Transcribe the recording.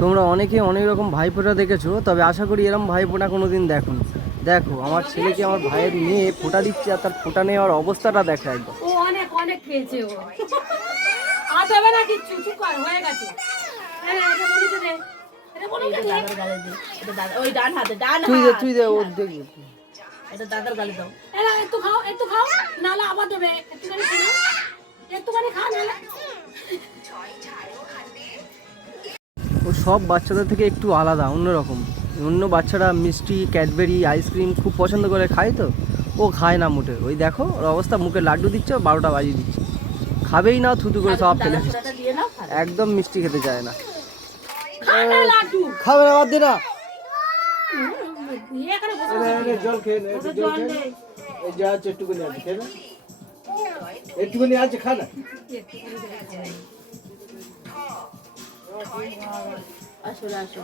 তোমরা অনেকে অনেক রকম ভাইফোঁটা দেখেছো, তবে আশা করি এরকম ভাইফোঁটা কোনোদিন দেখোনি। দেখো আমার ছেলেকে আমার ভাইয়ের মেয়ে ফোঁটা দিচ্ছে, আর তার ফোঁটা নেওয়ার অবস্থাটা দেখো একদম। ও অনেক অনেক খেয়েছে ও। আর দেবে না কিচ্ছু, চুপ কর, হয়ে গেছে। হ্যাঁ এটা বলি তো দে, এটা বলি তো দে। দাদার গালে দে, এটা দাদা ওই ডান হাতে, ডান হাত। তুই দে ও দেখবি। এটা দাদার গালে দাও। এলা একটু খাও, নালে আবার দেবে। একটুখানি খাও, একটুখানি খা নালে। ও সব বাচ্চাদের থেকে একটু আলাদা, অন্যরকম। অন্য বাচ্চারা মিষ্টি, ক্যাডবেরি, আইসক্রিম খুব পছন্দ করে খায়, তো ও খায় না মোটে। ওই দেখো ওর অবস্থা, মুখে লাড্ডু দিচ্ছে, 12টা বাজিয়ে দিচ্ছে, খাবেই না, থুতু করে সব ফেলে দিচ্ছে। একদম মিষ্টি খেতে চায় না। খাবে না, বাদ দে না। জল খেয়ে একটুখানি আছে, খেয়ে না একটুখানি আছে, খা না। আসো আসো।